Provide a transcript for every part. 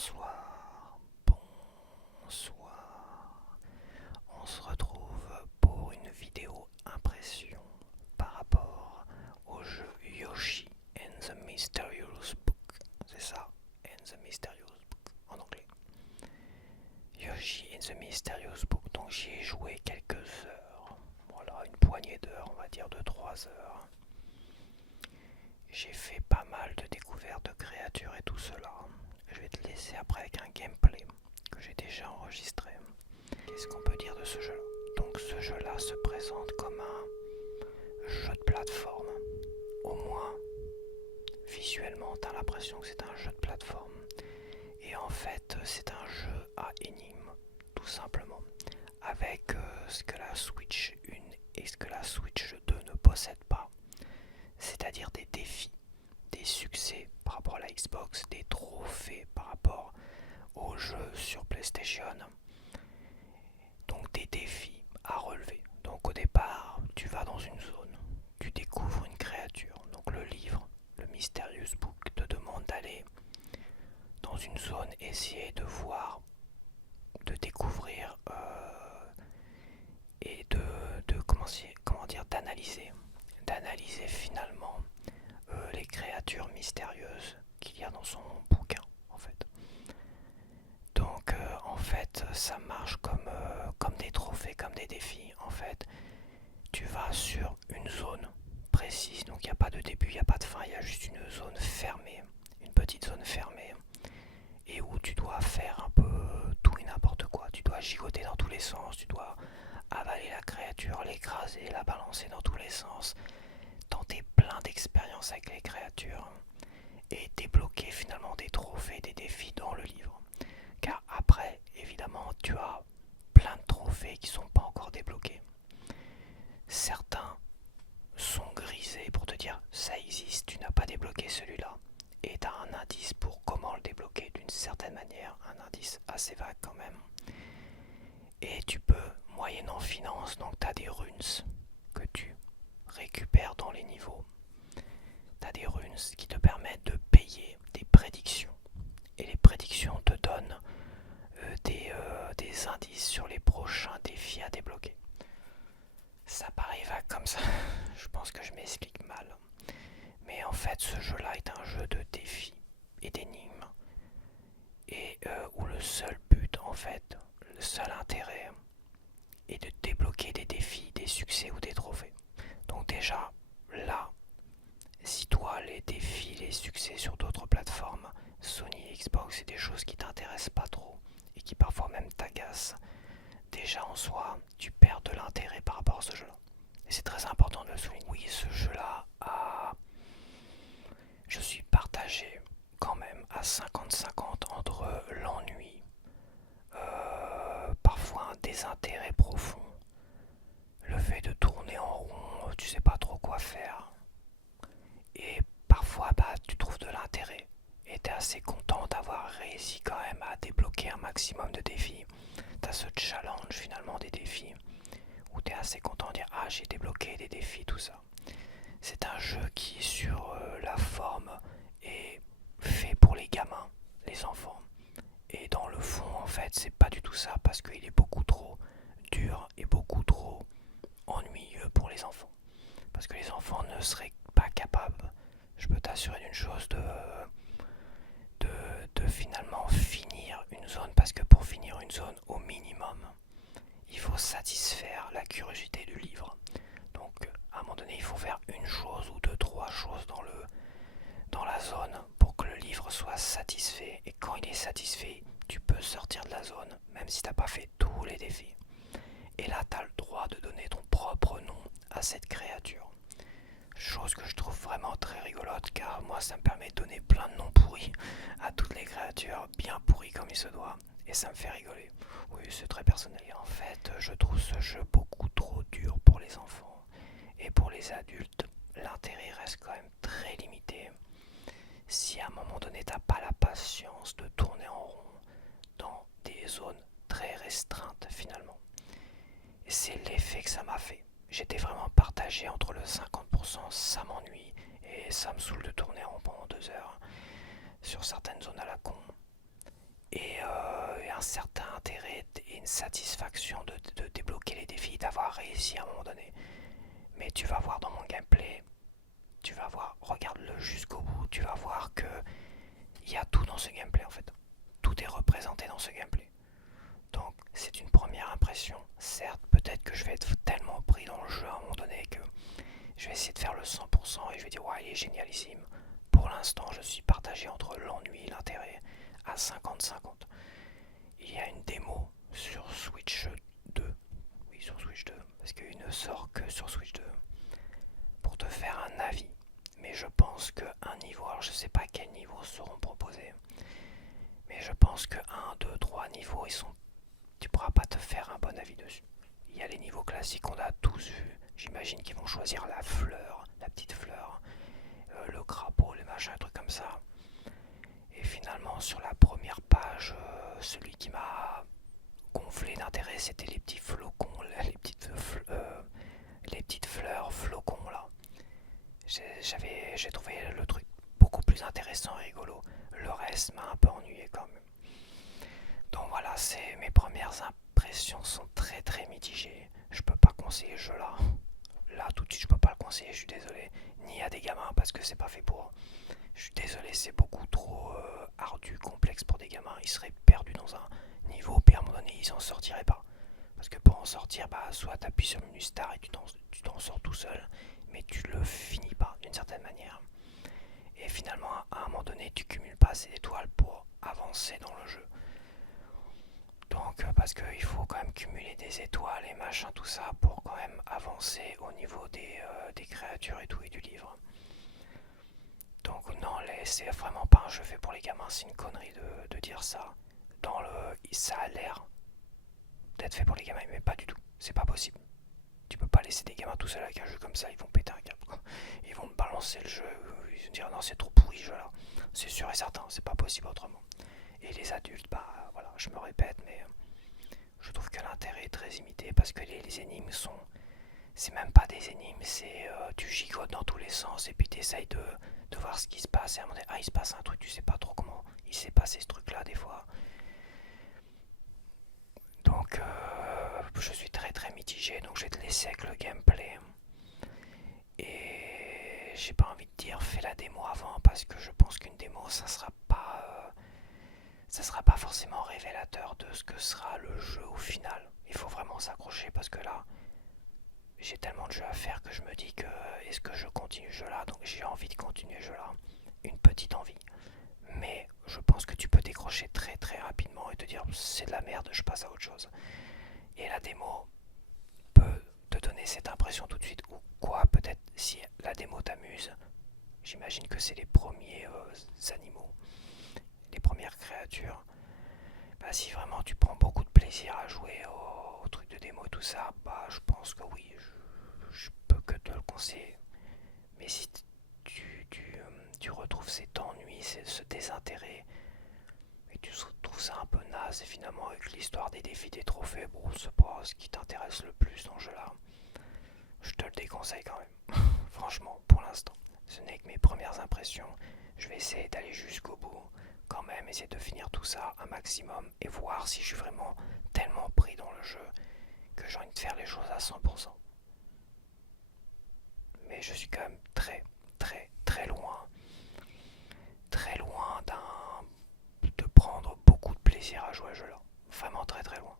Bonsoir, bonsoir. On se retrouve pour une vidéo impression par rapport au jeu Yoshi and the Mysterious Book. C'est ça, and the Mysterious Book en anglais. Yoshi and the Mysterious Book, donc j'y ai joué quelques heures. Voilà, une poignée d'heures, on va dire de 3 heures. J'ai fait pas mal de découvertes de créatures et tout cela. Je vais te laisser après avec un gameplay que j'ai déjà enregistré. Qu'est-ce qu'on peut dire de ce jeu-là? Donc ce jeu-là se présente comme un jeu de plateforme. Au moins, visuellement, t'as l'impression que c'est un jeu de plateforme. Et en fait, c'est un jeu à énigmes, tout simplement. Avec ce que la Switch 1 et ce que la Switch 2 ne possèdent pas. C'est-à-dire des défis, des succès par rapport à la Xbox, des trophées par rapport aux jeux sur PlayStation. Donc des défis à relever. Donc au départ, tu vas dans une zone, tu découvres une créature. Donc le livre, le Mysterious Book, te demande d'aller dans une zone, essayer de voir, de découvrir et comment dire, d'analyser finalement les créatures mystérieuses qu'il y a dans son bouquin en fait. Donc en fait ça marche comme des trophées, comme des défis. En fait tu vas sur une zone précise, donc il n'y a pas de début, il n'y a pas de fin, il y a juste une zone fermée, une petite zone fermée, et où tu dois faire un peu tout et n'importe quoi. Tu dois gigoter dans tous les sens, tu dois avaler la créature, l'écraser, la balancer dans tous les sens, tenter plein d'expériences avec les créatures et débloquer finalement des trophées, des défis dans le livre. Car après, évidemment, tu as plein de trophées qui ne sont pas encore débloqués. Certains sont grisés pour te dire ça existe, tu n'as pas débloqué celui-là. Et tu as un indice pour comment le débloquer d'une certaine manière, un indice assez vague quand même. Et tu peux, moyennant finance, donc tu as des runes que tu récupères dans les niveaux. Tu as des runes qui te permettent de payer des prédictions. Et les prédictions te donnent des indices sur les prochains défis à débloquer. Ça paraît vague comme ça, je pense que je m'explique mal. Mais en fait, ce jeu-là est un jeu de défis et d'énigmes. Et où le seul but, en fait, le seul intérêt est de débloquer des défis, des succès ou des trophées. Donc déjà, là, si toi, les défis, les succès sur d'autres plateformes, Sony et Xbox, c'est des choses qui t'intéressent pas trop et qui parfois même t'agacent, déjà en soi, tu perds de l'intérêt par rapport à ce jeu-là. Et c'est très important de le souligner. Oui, ce jeu-là je suis partagé quand même à 50-50 entre l'ennui, parfois un désintérêt profond, le fait de tourner en rond, tu sais pas trop quoi faire, et parfois tu trouves de l'intérêt et t'es assez content d'avoir réussi quand même à débloquer un maximum de défis. T'as ce challenge finalement des défis où t'es assez content de dire ah j'ai débloqué des défis, tout ça. C'est un jeu qui sur la forme est fait pour les gamins, les enfants. Et dans le fond en fait c'est pas du tout ça parce qu'il est beaucoup trop dur et beaucoup trop ennuyeux pour les enfants. Parce que les enfants ne seraient pas capables, je peux t'assurer d'une chose, de finalement finir une zone. Parce que pour finir une zone au minimum, il faut satisfaire la curiosité du livre. Donc à un moment donné il faut faire une chose ou deux, trois choses dans la zone pour que le livre soit satisfait. Et quand il est satisfait, tu peux sortir de la zone, même si t'as pas fait tous les défis. Et là t'as le droit de donner ton propre nom à cette créature. Chose que je trouve vraiment très rigolote, car moi ça me permet de donner plein de noms pourris à toutes les créatures, bien pourries comme il se doit, et ça me fait rigoler. Oui, c'est très personnel. Et en fait, je trouve ce jeu beaucoup trop dur pour les enfants. Et pour les adultes, l'intérêt reste quand même très limité. Si à un moment donné t'as pas la patience de tourner en rond dans des zones très restreintes finalement. Et c'est l'effet que ça m'a fait. J'étais vraiment partagé entre le 50% ça m'ennuie et ça me saoule de tourner en rond pendant 2 heures sur certaines zones à la con. et un certain intérêt et une satisfaction de débloquer les défis, d'avoir réussi à un moment donné. Mais tu vas voir dans mon gameplay, tu vas voir, regarde-le jusqu'au bout, tu vas voir que il y a tout dans ce gameplay en fait. Tout est représenté dans ce gameplay. Donc c'est une première impression. Certes, peut-être que je vais être tellement pris dans le jeu à un moment donné que je vais essayer de faire le 100% et je vais dire ouais il est génialissime. Pour l'instant je suis partagé entre l'ennui et l'intérêt à 50-50. Il y a une démo sur Switch 2. Oui sur Switch 2. Parce qu'il ne sort que sur Switch 2. Pour te faire un avis. Mais je pense qu'un niveau, alors je sais pas quels niveaux seront proposés. Mais je pense que 1, 2, 3 niveaux, tu pourras pas te faire un bon avis dessus. Il y a les niveaux classiques qu'on a tous vus. J'imagine qu'ils vont choisir la fleur, la petite fleur, le crapaud, les machins, un truc comme ça. Et finalement, sur la première page, celui qui m'a gonflé d'intérêt, c'était les petits flocons, les petites fleurs flocons là. J'ai trouvé le truc beaucoup plus intéressant et rigolo. Le reste m'a un peu ennuyé quand même. Donc voilà, mes premières impressions sont très très mitigées. Je peux pas conseiller ce jeu là. Là tout de suite je peux pas le conseiller, je suis désolé. Ni à des gamins parce que c'est pas fait pour. Je suis désolé, c'est beaucoup trop ardu, complexe pour des gamins. Ils seraient perdus dans un niveau, puis à un moment donné ils en sortiraient pas. Parce que pour en sortir, bah soit t'appuies sur le menu star et tu t'en sors tout seul, mais tu le finis pas d'une certaine manière. Et finalement, à un moment donné, tu cumules pas assez d'étoiles pour avancer dans le jeu. Donc, parce qu'il faut quand même cumuler des étoiles et machin, tout ça, pour quand même avancer au niveau des créatures et tout, et du livre. Donc, non, c'est vraiment pas un jeu fait pour les gamins, c'est une connerie de dire ça. Ça a l'air d'être fait pour les gamins, mais pas du tout, c'est pas possible. Tu peux pas laisser des gamins tout seuls avec un jeu comme ça, ils vont péter un câble. Ils vont me balancer le jeu, ils vont dire non, c'est trop pourri ce jeu là. C'est sûr et certain, c'est pas possible autrement. Et les adultes, bah voilà, je me répète, mais je trouve que l'intérêt est très limité parce que les énigmes sont. C'est même pas des énigmes, c'est tu gigotes dans tous les sens et puis t'essayes de voir ce qui se passe. Et à un moment donné, il se passe un truc, tu sais pas trop comment il s'est passé ce truc là des fois. Donc je suis très très mitigé, donc je vais te laisser avec le gameplay. Et j'ai pas envie de dire fais la démo avant parce que je pense qu'une démo ça sera pas forcément révélateur de ce que sera le jeu au final. Il faut vraiment s'accrocher parce que là j'ai tellement de jeux à faire que je me dis que est-ce que je continue ce jeu là, donc j'ai envie de continuer ce jeu là, une petite envie. Mais je pense que tu peux décrocher très très rapidement et te dire c'est de la merde, je passe à autre chose. Et la démo peut te donner cette impression tout de suite, ou quoi, peut-être si la démo t'amuse, j'imagine que c'est les premiers animaux, les premières créatures. Bah, si vraiment tu prends beaucoup de plaisir à jouer au truc de démo et tout ça, bah je pense que oui, je peux que te le conseiller. Mais si tu retrouves cet ennui, ce désintérêt, et tu trouves ça un peu naze, et finalement avec l'histoire des défis, des trophées, bon c'est pas ce qui t'intéresse le plus dans ce jeu là, je te le déconseille quand même. Franchement, pour l'instant, ce n'est que mes premières impressions. Je vais essayer d'aller jusqu'au bout, quand même, essayer de finir tout ça un maximum et voir si je suis vraiment tellement pris dans le jeu que j'ai envie de faire les choses à 100%. Mais je suis quand même très, très, très loin de prendre beaucoup de plaisir à jouer à ce jeu-là. Vraiment très, très loin.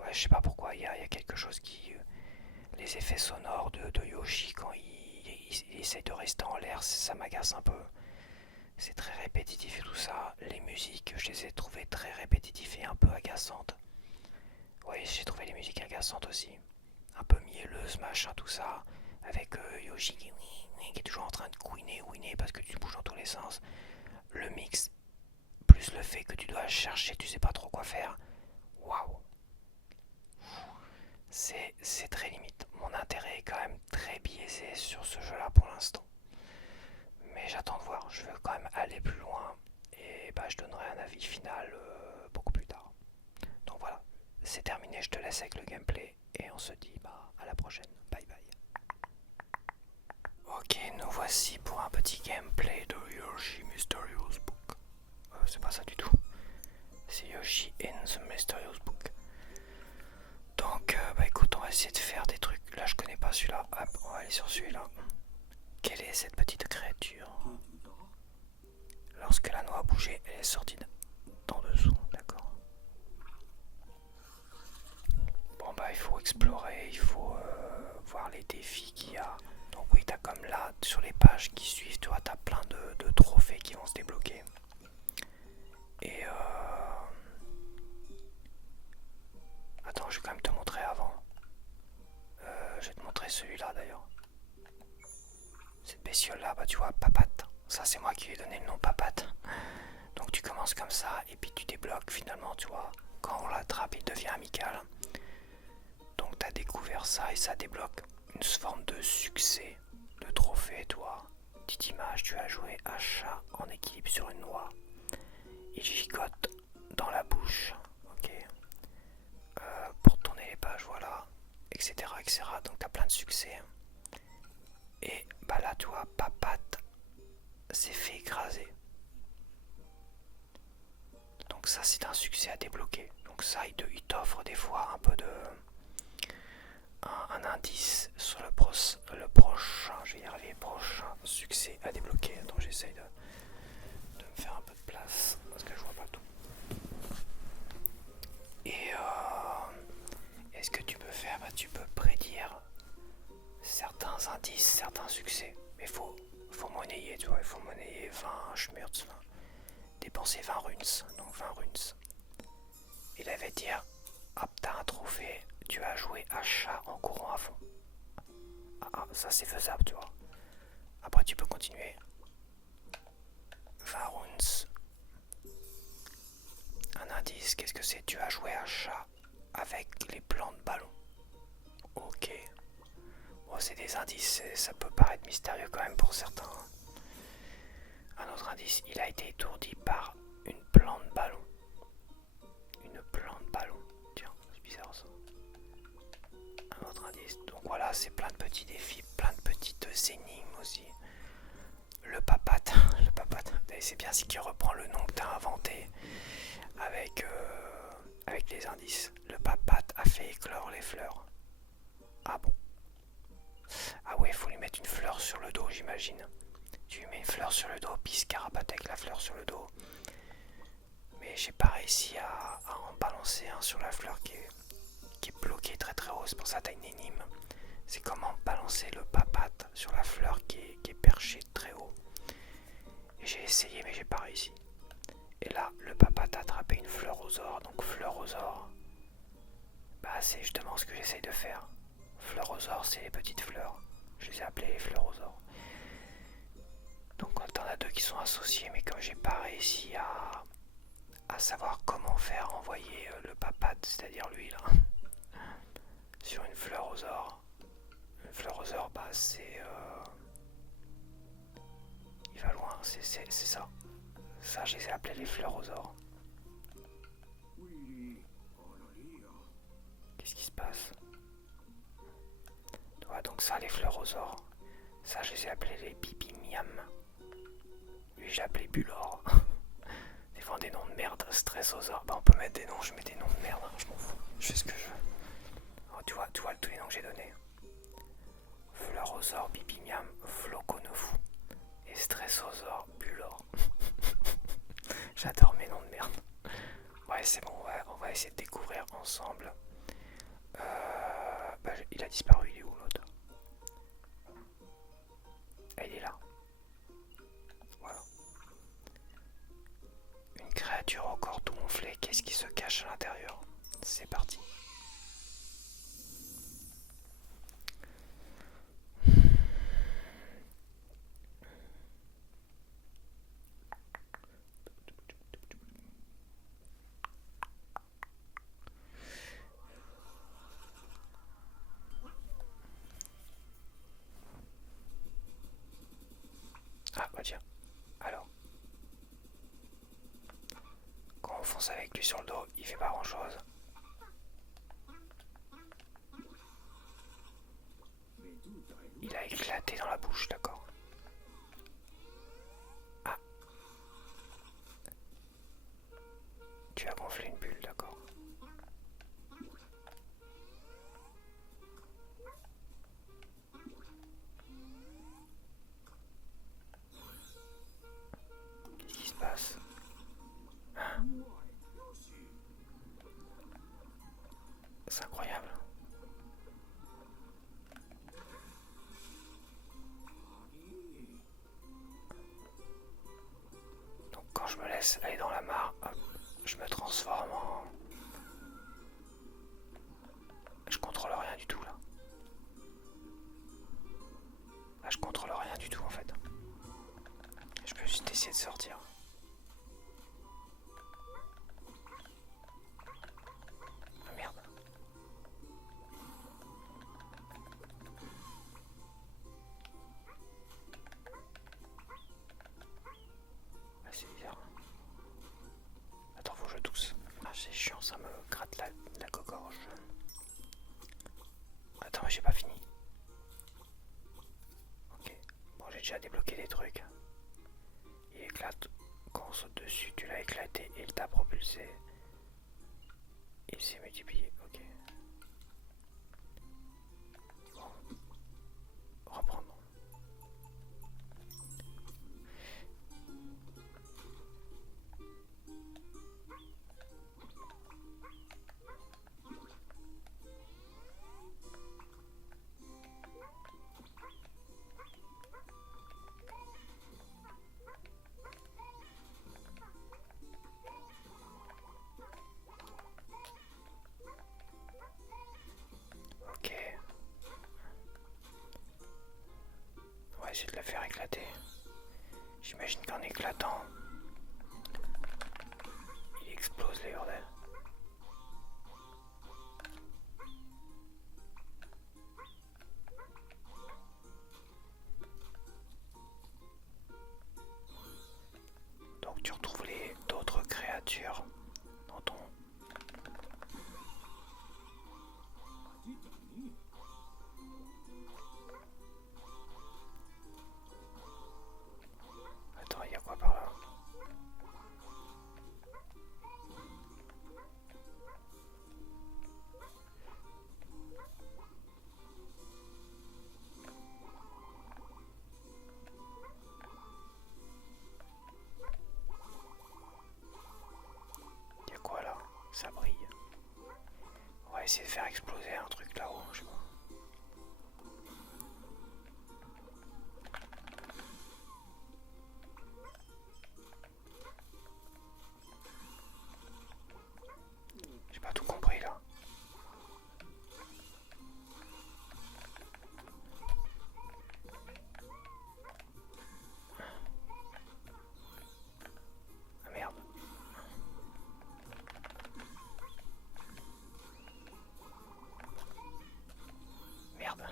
Ouais, je sais pas pourquoi, il y a quelque chose qui. Les effets sonores de Yoshi quand il essaie de rester en l'air, ça m'agace un peu. C'est très répétitif et tout ça. Les musiques, je les ai trouvées très répétitives et un peu agaçantes. Oui, j'ai trouvé les musiques agaçantes aussi. Un peu mielleuses, machin, tout ça. Avec Yoshi qui est toujours en train de couiner, ouiner parce que tu bouges dans tous les sens. Le mix, plus le fait que tu dois chercher, tu sais pas trop quoi faire. Waouh! C'est très limite. Mon intérêt est quand même très biaisé sur ce jeu-là pour l'instant. Mais j'attends de voir. Je veux quand même aller plus loin. Et bah, je donnerai un avis final beaucoup plus tard. Donc voilà, c'est terminé. Je te laisse avec le gameplay. Et on se dit bah, à la prochaine. Bye bye. Ok, nous voici pour un petit gameplay de Yoshi Mysterious Book. C'est pas ça du tout. sur celui-là. Quelle est cette petite créature? Lorsque la noix a bougé, elle est sortie d'en dessous, d'accord. Bon bah il faut explorer, il faut voir les défis qu'il y a. Donc oui, t'as comme là, sur les pages qui suivent, tu vois, t'as plein de trophées qui vont se débloquer. Et attends, je vais quand même te montrer avant. Je vais te montrer celui-là d'ailleurs. Cette bestiole là, bah tu vois, Papate. Ça c'est moi qui lui ai donné le nom Papate. Donc tu commences comme ça et puis tu débloques finalement, tu vois. Quand on l'attrape, il devient amical. Donc tu as découvert ça et ça débloque une forme de succès, de trophée, toi. Petite image, tu as joué à chat en équilibre sur une noix. Il gigote dans la bouche. Ok. Pour tourner les pages, voilà. Etc. etc. Donc tu as plein de succès. Et bah là, tu vois, Papate s'est fait écraser. Donc ça, c'est un succès à débloquer. Donc ça, il t'offre des fois un peu de... un indice sur le prochain, je vais y arriver, prochain succès à débloquer. Attends, j'essaye de me faire un peu de place parce que je vois pas tout. Et est-ce que tu peux faire, bah, tu peux prédire certains indices, certains succès. Mais faut monnayer, tu vois, il faut monnayer 20 schmurts, dépenser 20 runes, donc 20 runes. Il avait dire, hop, t'as un trophée, tu as joué à chat en courant à fond. Ah, ça c'est faisable, tu vois. Après tu peux continuer. 20 runes. Un indice, qu'est-ce que c'est? Tu as joué à chat avec les plans de ballon. Ok. Bon, c'est des indices, ça peut paraître mystérieux quand même pour certains. Un autre indice, il a été étourdi par une plante ballon. Une plante ballon. Tiens, c'est bizarre ça. Un autre indice. Donc voilà, c'est plein de petits défis, plein de petites énigmes aussi. Le Papate. Le Papate. C'est bien ce qui reprend le nom que tu as inventé avec les indices. Le Papate a fait éclore les fleurs. Ah bon? Ah ouais, il faut lui mettre une fleur sur le dos, j'imagine. Tu lui mets une fleur sur le dos, puis il se carapate avec la fleur sur le dos. Mais j'ai pas réussi à en balancer un sur la fleur qui est bloquée très très haut. C'est pour ça que t'as une énigme. C'est comment balancer le Papate sur la fleur qui est perchée très haut. Et j'ai essayé mais j'ai pas réussi. Et là, le Papate a attrapé une fleurosaure. Donc fleurosaure, bah c'est justement ce que j'essaye de faire. Fleurosaure, c'est les petites fleurs. Je les ai appelées les fleurosaures. Donc t'en as deux qui sont associés, mais comme j'ai pas réussi à savoir comment faire envoyer le Papate, c'est-à-dire lui là, sur une fleurosaure. Une fleurosaure, bah c'est... il va loin, c'est ça. Ça, je les ai appelés les fleurosaures. Qu'est-ce qui se passe? Ouais, donc ça, les fleurosaures. Ça, je les ai appelés les bibimiam. Lui, j'ai appelé Bulor. Des fois, des noms de merde, stressosor. Bah, on peut mettre des noms, je mets des noms de merde, hein, je m'en fous. Je fais ce que je veux. Oh, tu vois tous les noms que j'ai donnés. Fleurosaure, bibimiam, floconofu. Et stressosor, Bulor. J'adore mes noms de merde. Ouais, c'est bon, on va essayer de découvrir ensemble. Bah, il a disparu, il est où l'autre? Il est là. Voilà. Une créature au corps tout gonflé, qu'est-ce qui se cache à l'intérieur? C'est parti. Ah bah tiens, alors. Quand on fonce avec lui sur le dos, il fait pas grand chose. Il a éclaté dans la bouche, d'accord. Ah. Tu as gonflé une bulle, d'accord. C'est incroyable. Donc quand je me laisse aller dans la mare, hop, je me transforme en... Je contrôle rien du tout là. Là je contrôle rien du tout en fait. Je peux juste essayer de sortir. Ah merde. Ah, c'est bizarre. Attends, faut que je tousse. Ah, c'est chiant, ça me gratte la gorge. Attends, mais j'ai pas fini. Ok. Bon, j'ai déjà débloqué des trucs. Il éclate. Quand on saute dessus, tu l'as éclaté et il t'a propulsé. Il s'est multiplié. Ok. Bon. Reprendre. Ok. On va essayer de le faire éclater. J'imagine qu'en éclatant, il explose les bordels. Donc tu retrouves les d'autres créatures dans ton... Attends, il y a quoi par là? Il y a quoi là? Ça brille. On va essayer de faire exploser un truc là-haut, je sais pas. J'ai pas tout compris là. Ah merde. Merde.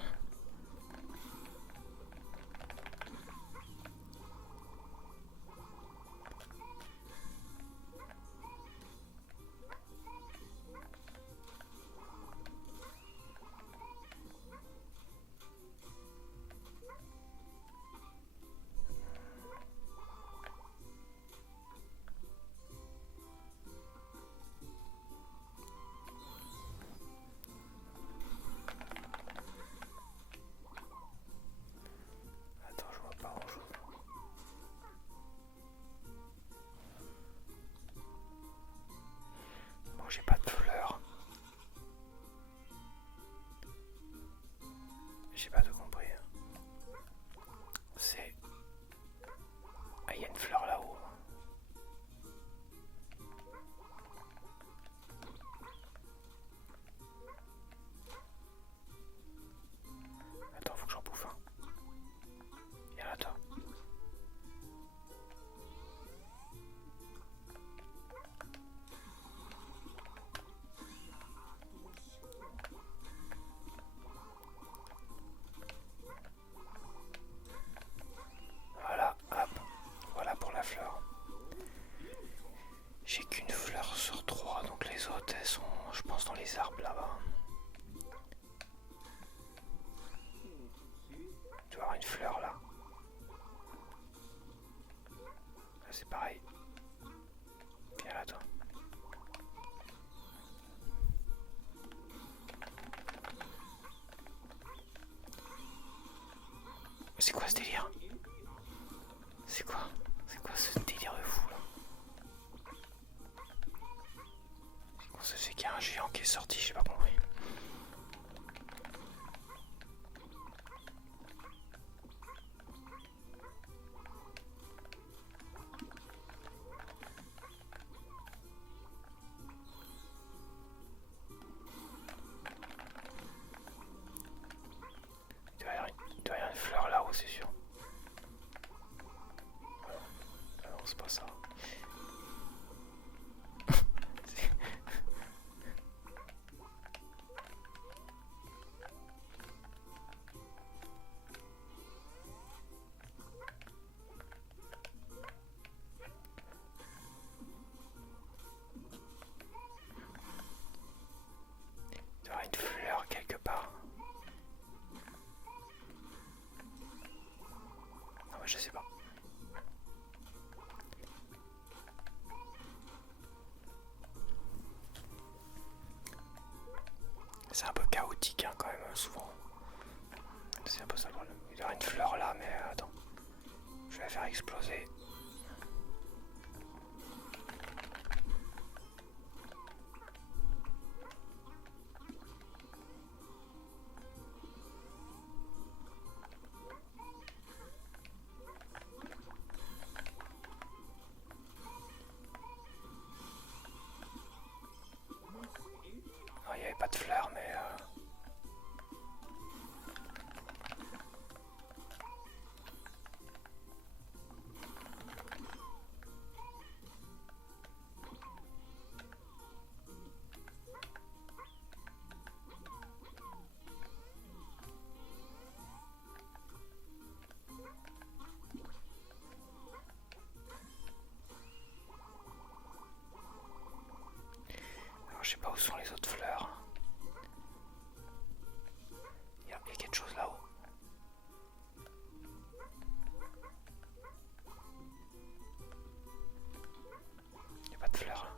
Attends, je vois pas grand chose. Bon, j'ai pas de fleurs. J'ai pas tout compris. C'est... Ah, il y a une fleur là-haut. Attends, faut que j'en bouffe un. Viens là, toi. Voilà, hop. Voilà pour la fleur. J'ai qu'une fleur sur 3, donc les autres, elles sont, je pense, dans les arbres là-bas. Tu vas avoir une fleur là. Là, c'est pareil. Viens là, toi. C'est quoi ce délire? C'est quoi? C'est quoi ce délire de fou là? Comment ça se fait qu'il y a un géant qui est sorti? J'ai pas compris. chaotique hein, quand même, souvent. C'est un peu ça le problème. Il y aura une fleur là, mais attends. Je vais la faire exploser. Oh, il n'y avait pas de fleurs, mais... Alors, je sais pas où sont les autres fleurs. Il y a quelque chose là-haut. Il n'y a pas de fleurs là.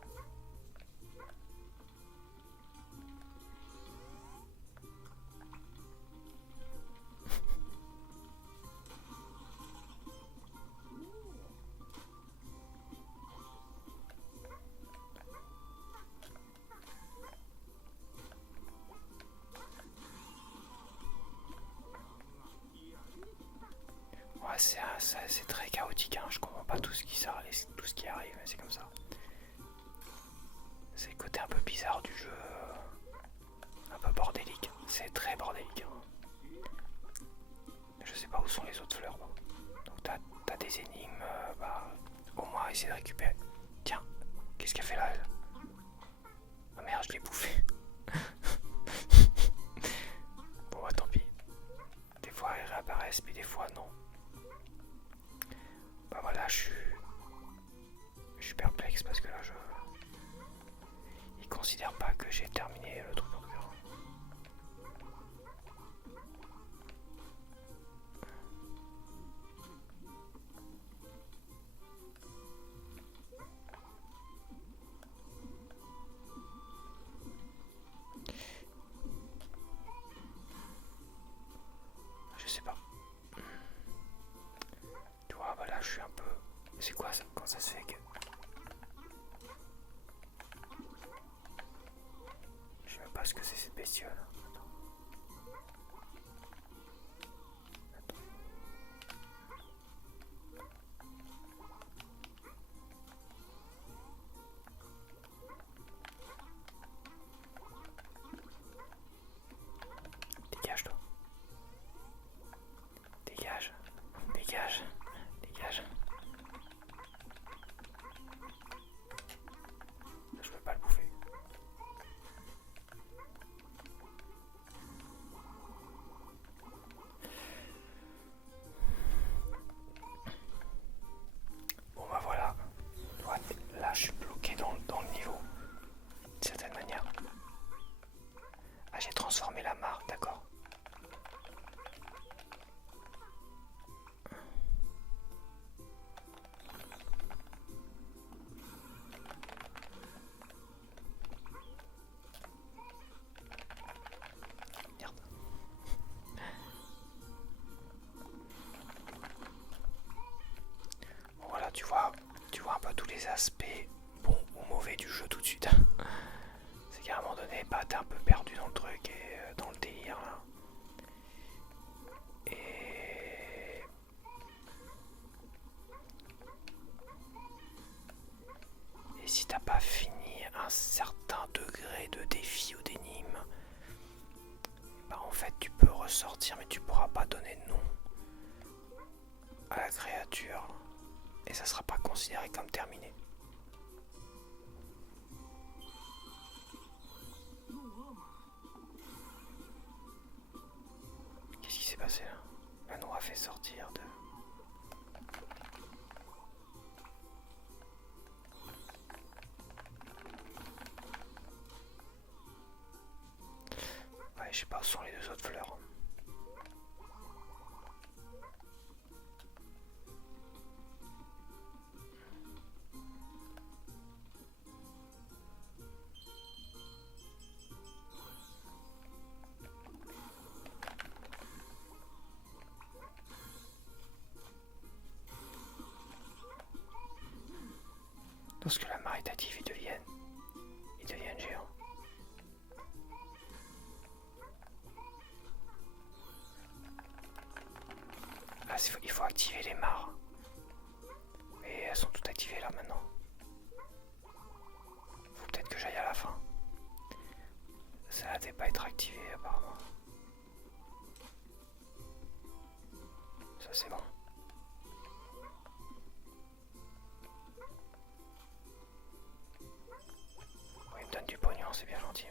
Ouais, c'est très chaotique, hein. Je comprends pas tout ce qui arrive, mais c'est comme ça. C'est le côté un peu bizarre du jeu, un peu bordélique. C'est très bordélique. Hein. Je sais pas où sont les autres fleurs. Bon. Donc t'as des énigmes, au moins essayer de récupérer. Tiens, qu'est-ce qu'elle fait là elle? Oh merde, je l'ai bouffé. Bon bah tant pis. Des fois elles réapparaissent, mais des fois non. Bah voilà, je suis perplexe parce que là ils considèrent pas que j'ai terminé le truc en tout cas. Je sais pas. Tu vois, bah là je suis un peu... C'est quoi ça? Quand ça se fait que... Je sais même pas ce que c'est cette bestiole. Attends. Dégage toi. Dégage. Dégage. Dégage. Je peux pas le bouffer. Bon bah voilà. Ouais, là je suis bloqué dans le niveau. D'une certaine manière. Ah, j'ai transformé la mare, d'accord. Merde. Bon, voilà, tu vois un peu tous les aspects bons ou mauvais du jeu tout de suite. C'est qu'à un moment donné, bah, t'es un peu perdu dans le truc et dans le délire là. Et si t'as pas fini un certain degré de défi ou d'énigme, bah en fait tu peux ressortir mais tu pourras pas donner de nom à la créature et ça sera pas considéré comme terminé. Qu'est-ce qui s'est passé là? La noix a fait sortir de... Ouais, je sais pas où sont les deux autres fleurs. caritatifs, ils deviennent géants. Ah, il faut activer les mares. Et elles sont toutes activées là maintenant. Faut peut-être que j'aille à la fin. Ça a pas être activé apparemment. Ça c'est bon. Bon, il me donne du pognon, c'est bien gentil.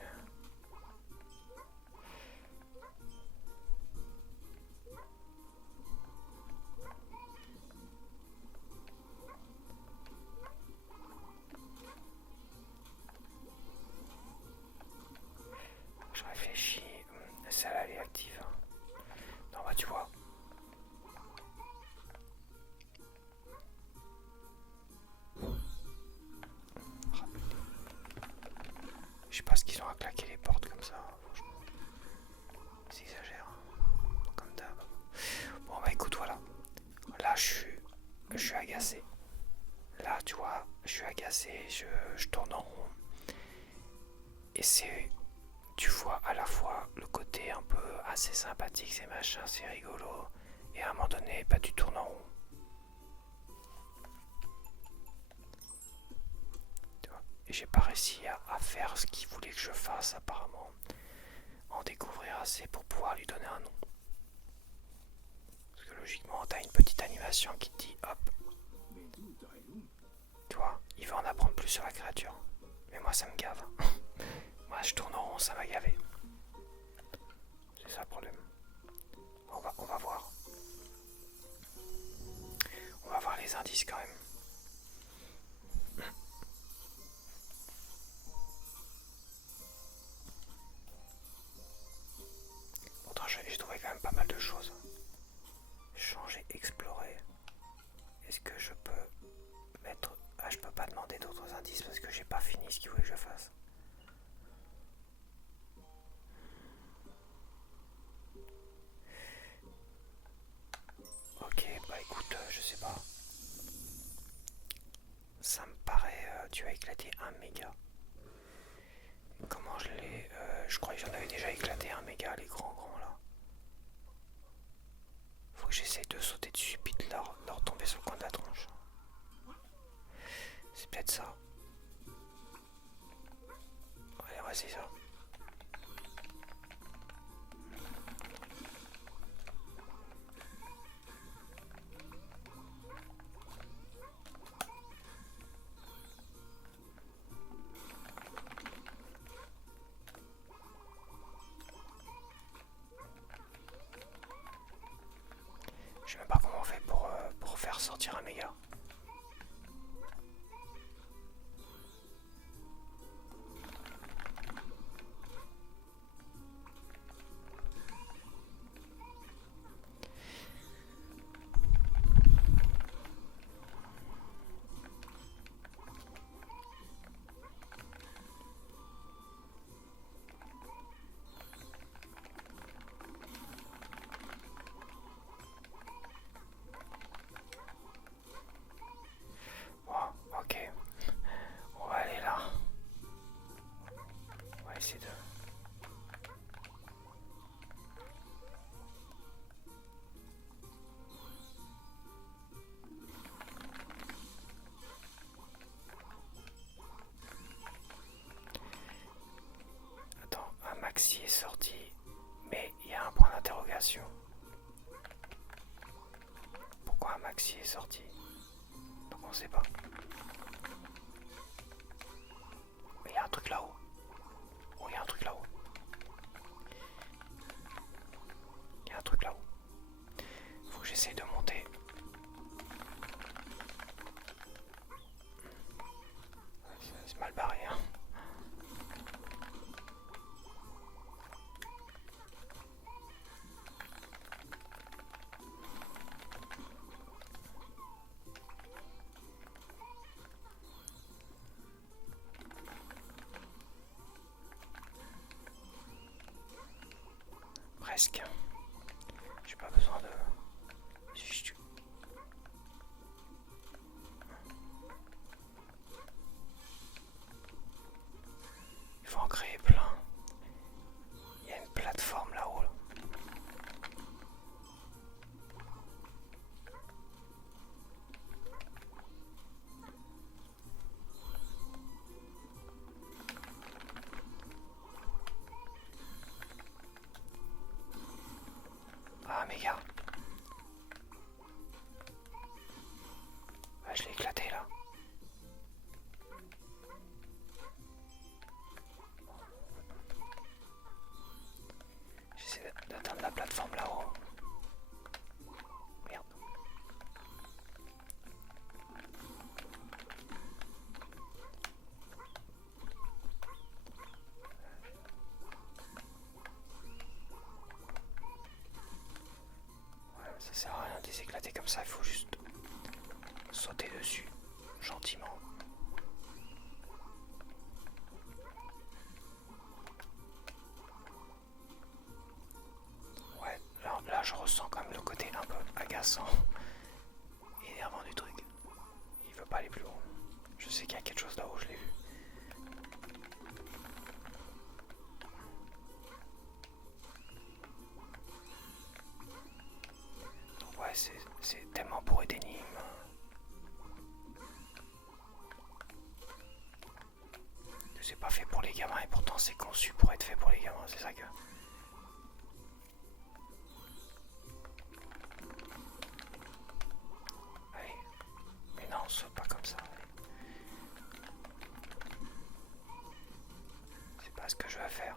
Je réfléchis. Celle-là elle est active. Non bah tu vois. Je sais pas ce qu'ils ont à claquer les portes comme ça, franchement. Ils exagèrent. Comme d'hab. Bon bah écoute, voilà. Là je suis agacé. Là tu vois, je suis agacé, je tourne en rond. Et c'est, tu vois à la fois le côté un peu assez sympathique, c'est machin, c'est rigolo. Et à un moment donné, bah tu tournes en rond. Tu vois. Et j'ai pas réussi à faire ce qu'il voulait que je fasse apparemment. En découvrir assez pour pouvoir lui donner un nom. Parce que logiquement, t'as une petite animation qui te dit hop. Tu vois, il veut en apprendre plus sur la créature. Mais moi, ça me gave. Moi, je tourne en rond, ça m'a gavé. C'est ça le problème. On va voir. On va voir les indices quand même. Pourtant, j'ai trouvé quand même pas mal de choses. Changer, explorer. Est-ce que je peux mettre... Ah, je peux pas demander d'autres indices parce que j'ai pas fini ce qu'il voulait que je fasse. Ok, bah écoute, je sais pas. Ça me paraît... tu as éclaté un méga. Comment je l'ai... je crois que j'en avais déjà éclaté un méga, les grands là. Faut que j'essaye de sauter dessus puis de leur tomber sur le coin de la tronche. C'est peut-être ça. Allez, on va essayer ça. Je sais même pas comment on fait pour faire sortir un méga. Bon, ok. On va aller là. On va essayer de... Attends, un maxi est sorti, mais il y a un point d'interrogation. Pourquoi un maxi est sorti? Donc on sait pas. Mais il y a un truc là-haut. Oh, il y a un truc là-haut. Il y a un truc là-haut. Faut que j'essaye de monter. C'est mal barré, hein. Presque. J'ai pas besoin de... c'est pas fait pour les gamins et pourtant c'est conçu pour être fait pour les gamins, c'est ça que... Allez, mais non, saute pas comme ça. C'est pas ce que je vais faire.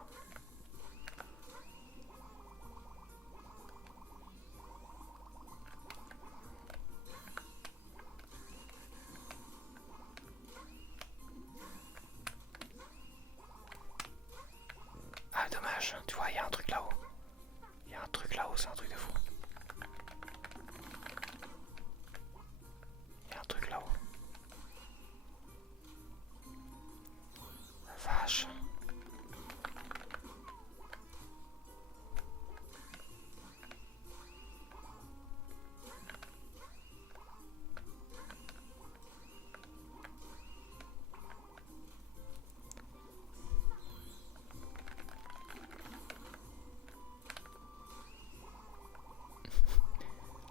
Ah dommage, tu vois, il y a un truc là-haut. Il y a un truc là-haut, c'est un truc de fou. Il y a un truc là-haut. La vache.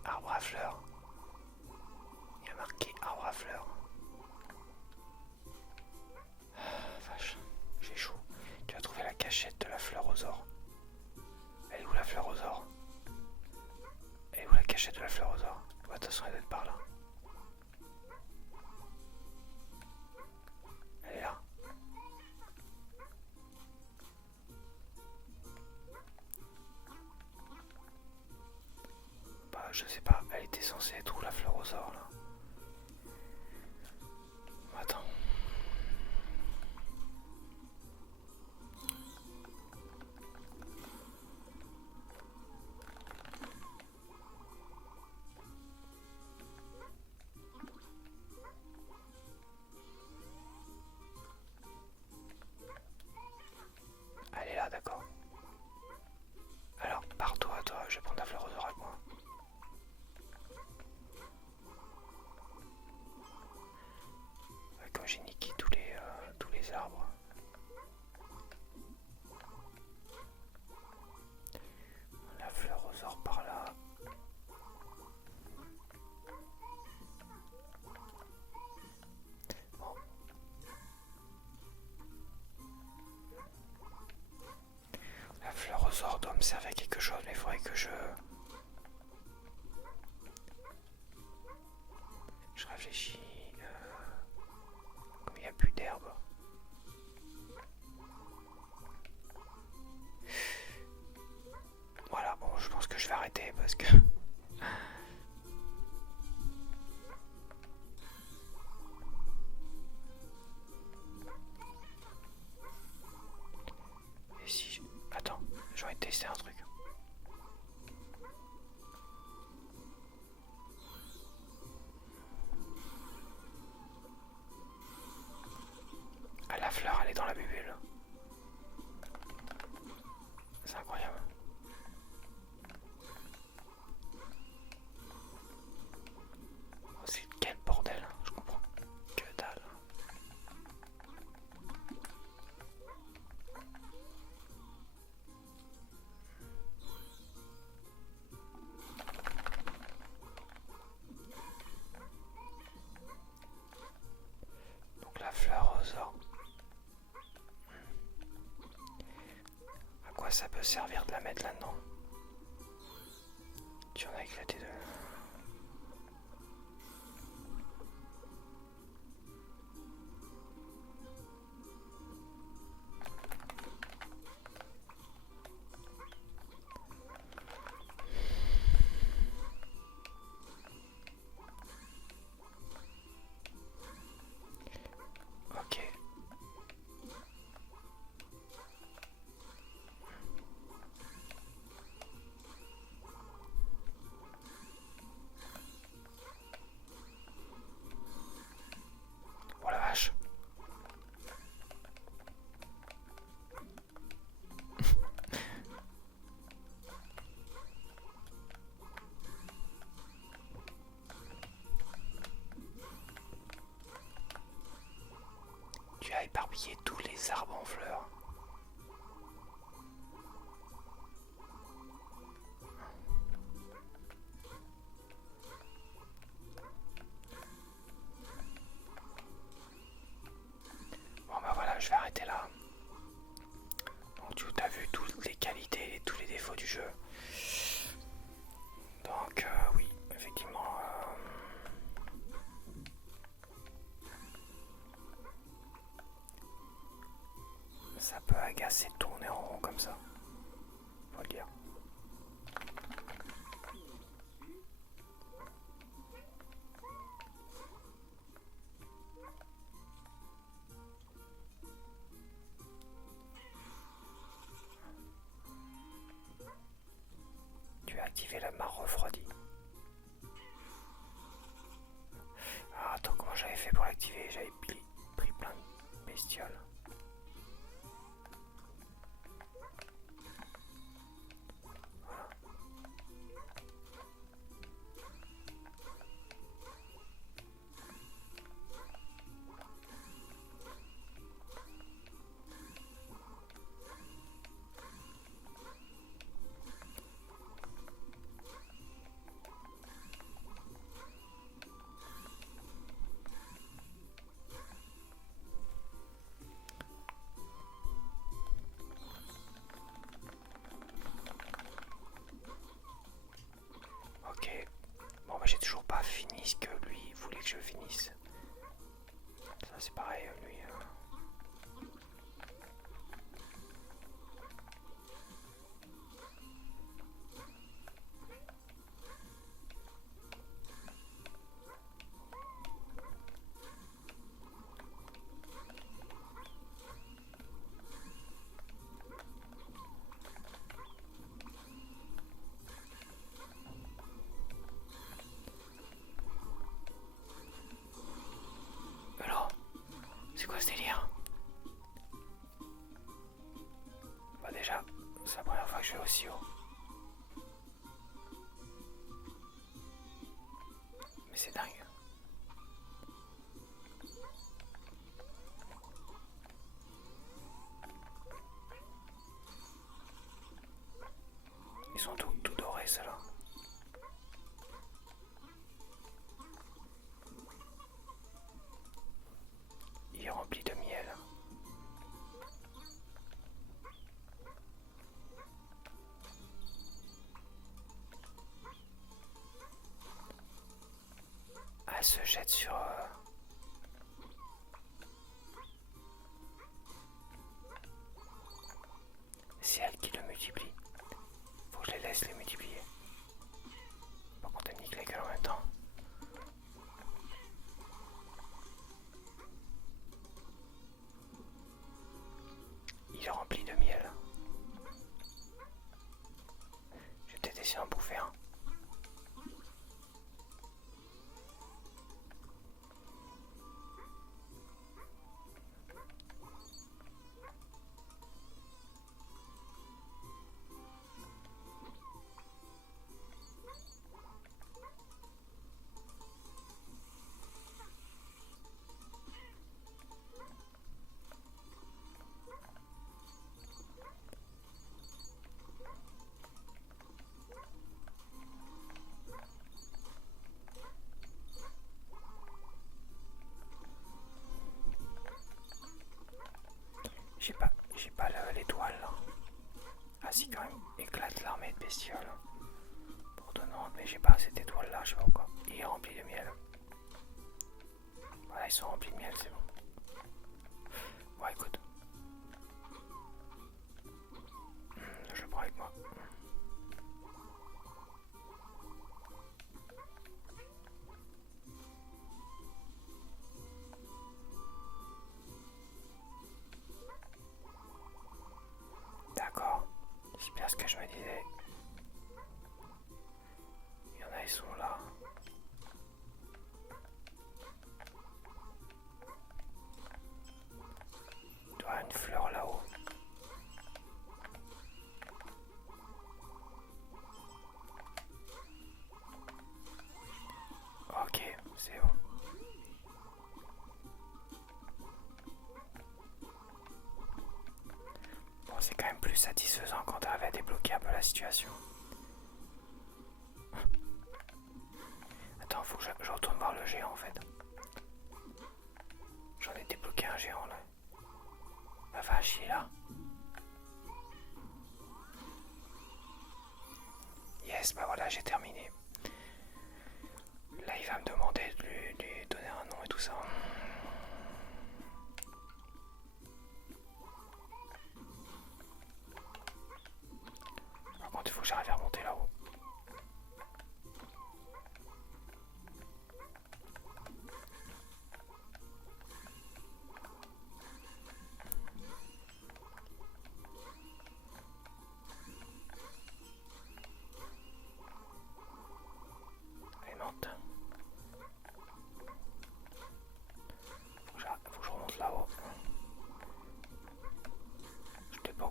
Arbre à fleurs. Il y a marqué arbre à fleurs. Vache, j'ai chaud. Tu as trouvé la cachette de la fleur aux ors. Elle est où la fleur aux ors? Elle est où la cachette de la fleur aux ors? De toute façon elle doit être par là. Elle est là. Bah je sais pas, elle était censée être où la fleur aux ors là? Attends. Elle est là, d'accord. Alors, pars-toi, toi, je vais prendre la fleur aux ors avec moi. Comme j'ai niqué tous les arbres. La fleur aux ors par là. Bon. La fleur aux ors doit me servir à quelque chose, mais il faudrait que je réfléchis. Comme il n'y a plus d'herbe. Voilà, bon, je pense que je vais arrêter parce que... Et si... Attends, j'ai envie de tester un truc. Ah, la fleur, elle est dans la bubule. C'est incroyable. Oh, c'est quel bordel, hein, je comprends que dalle. Donc la fleur aux ors. À quoi ça peut servir de la mettre là-dedans? Tu en as éclaté de... Ok. Oh la vache. Tu as éparpillé tous les arbres en fleurs. Bon bah voilà, je vais arrêter là. Ça peut agacer de tourner en rond comme ça, faut le dire. Tu as activé la mare refroidie. Ah, attends, comment j'avais fait pour l'activer? J'avais pris plein de bestioles. Ok, bon bah j'ai toujours pas fini ce que lui voulait que je finisse. Ça c'est pareil, lui. Alors, c'est quoi ce délire? Bah déjà, c'est la première fois que je vais aussi haut. Mais c'est dingue. Ils sont tout dorés ceux-là. Il est rempli de miel. Ah, elle se jette sur... C'est elle qui le multiplie. Faut que je les laisse les multiplier. Par contre, elle nique la gueule en même temps. Il est rempli de miel. Je vais peut-être essayer d'en bouffer un. J'ai pas l'étoile là. Ah si quand même, éclate l'armée de bestioles. Bourdonnante, mais j'ai pas cette étoile là, je sais pas pourquoi. Il est rempli de miel. Voilà, ils sont remplis de miel, c'est bon. Bon écoute. Je le prends avec moi. D'accord, c'est bien ce que je me disais. Il y en a, ils sont là. Il doit y avoir une fleur là-haut. Ok, c'est bon. Bon, c'est quand même plus satisfaisant quand t'arrives à débloquer un peu la situation. Attends, faut que je retourne voir le géant en fait. J'en ai débloqué un géant là. La vache, il est là. Yes, bah voilà, j'ai terminé. Là, il va me demander de lui donner un nom et tout ça.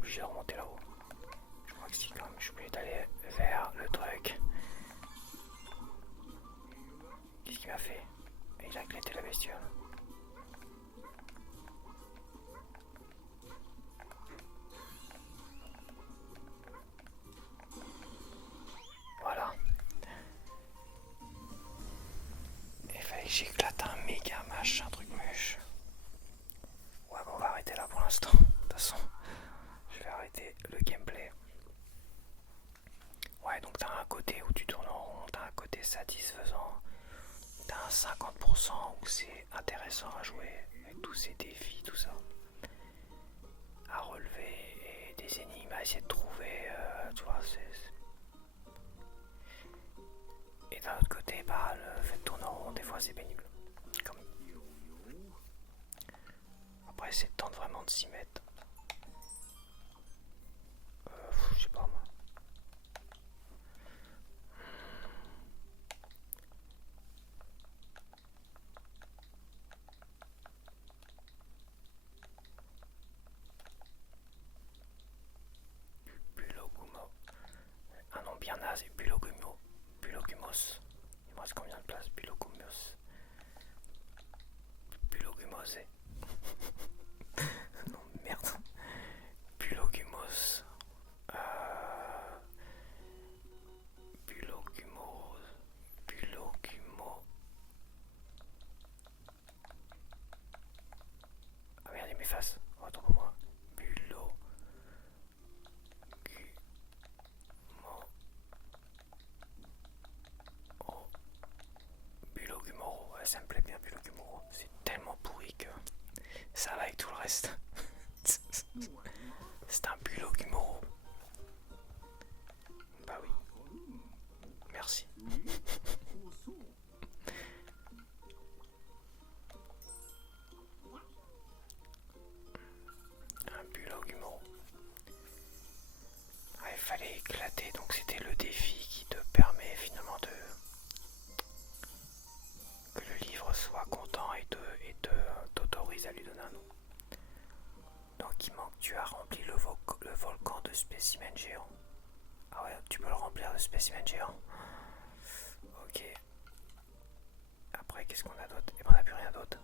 obligé de remonter là-haut. Je crois que si, quand même, je suis obligé d'aller vers le truc. Qu'est-ce qu'il m'a fait? Il a éclaté la bestiole. Voilà. Il fallait que j'éclate un méga machin, un truc mûche. Ouais, bon, on va arrêter là pour l'instant. De toute façon, je vais arrêter le gameplay. Ouais, donc t'as un côté où tu tournes en rond, t'as un côté satisfaisant, t'as un 50% où c'est intéressant à jouer, avec tous ces défis, tout ça, à relever, et des énigmes à essayer de trouver, tu vois, Et d'un autre côté, bah, le fait de tourner en rond, des fois c'est pénible. Comme... Après, c'est le temps de vraiment de s'y mettre. Je sais pas moi. Bulogumo. Un nom bien naze, Bulogumo. Bulogumos. Il me reste combien de place? Bulogumos. Bulogumose. Non, merde. Bulogumos. Bulogumos. Bulogumo. Ah merde, il m'efface. Oh, attends pour moi. Bulogumo. Oh. Bulogumoro. Ouais, ça me plaît bien, Bulogumoro. C'est tellement pourri que ça va avec tout le reste. C'est un Bulogumoro. Bah oui. Merci. Un Bulogumoro. Ah, il fallait éclater, donc c'était le défi qui te permet finalement de que le livre soit content et t'autorise à lui donner un nom. Donc il manque, tu as rempli le volcan de spécimens géants. Ah ouais, tu peux le remplir de spécimens géants. Ok. Après, qu'est-ce qu'on a d'autre? Et ben on n'a plus rien d'autre.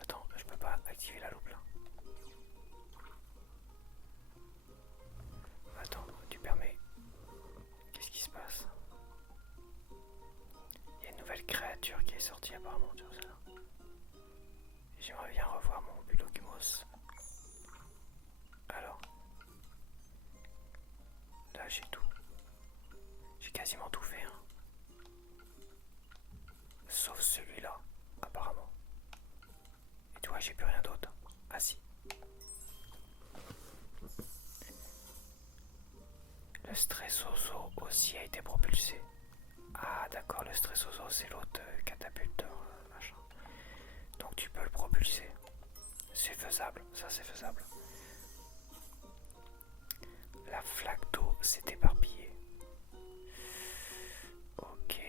Attends, je peux pas activer la loupe là. Attends, tu permets. Qu'est-ce qui se passe? Il y a une nouvelle créature qui est sortie apparemment, tu vois ça. J'aimerais bien revoir mon Bulogumos. Alors. Là j'ai tout. J'ai quasiment tout fait. Hein. Sauf celui-là, apparemment. Et tu vois, j'ai plus rien d'autre. Ah si. Le Stressoso aussi a été propulsé. Ah d'accord, le Stressoso c'est l'autre catapulte machin. Donc tu peux le propulser. C'est faisable, ça c'est faisable. La flaque d'eau s'est éparpillée. Ok.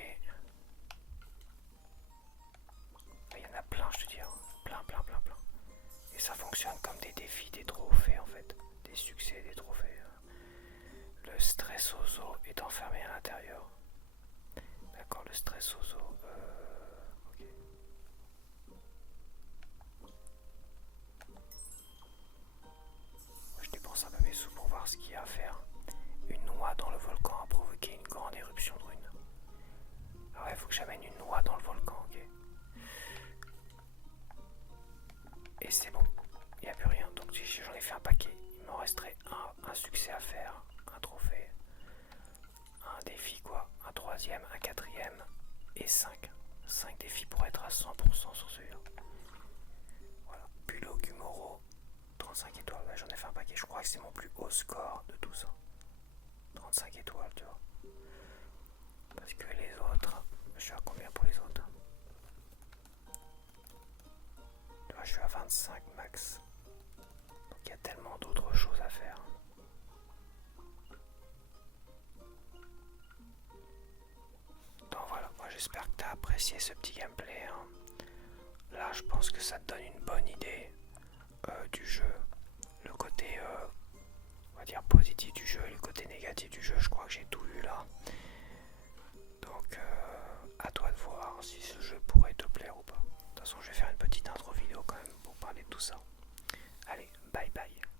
Il y en a plein, je te dis. Hein. Plein, plein, plein, plein. Et ça fonctionne comme des défis, des trophées en fait. Des succès, des trophées. Le Stressoso est enfermé à l'intérieur. D'accord, le Stressoso. Ok. Je dépense un peu mes sous pour voir ce qu'il y a à faire. Une noix dans le volcan a provoqué une grande éruption de runes. Ah ouais, faut que j'amène une noix dans le volcan, ok. Et c'est bon, il n'y a plus rien. Donc j'en ai fait un paquet. Il me resterait un succès à faire, un trophée, un défi quoi, un troisième, un quatrième et 5. 5 défis pour être à 100% sur celui-là. Voilà, Bulogumoro, 35 étoiles. Ouais, j'en ai fait un paquet. Je crois que c'est mon plus haut score de tout ça. 35 étoiles, tu vois. Parce que les autres, je suis à combien pour les autres? Tu vois, je suis à 25 max. Donc il y a tellement d'autres choses à faire. Donc voilà, moi j'espère que tu as apprécié ce petit gameplay. Hein. Là, je pense que ça te donne une bonne idée du jeu. Le côté va dire positifs du jeu et les côtés négatifs du jeu. Je crois que j'ai tout vu là. Donc à toi de voir si ce jeu pourrait te plaire ou pas. De toute façon je vais faire une petite intro vidéo quand même pour parler de tout ça. Allez, bye bye.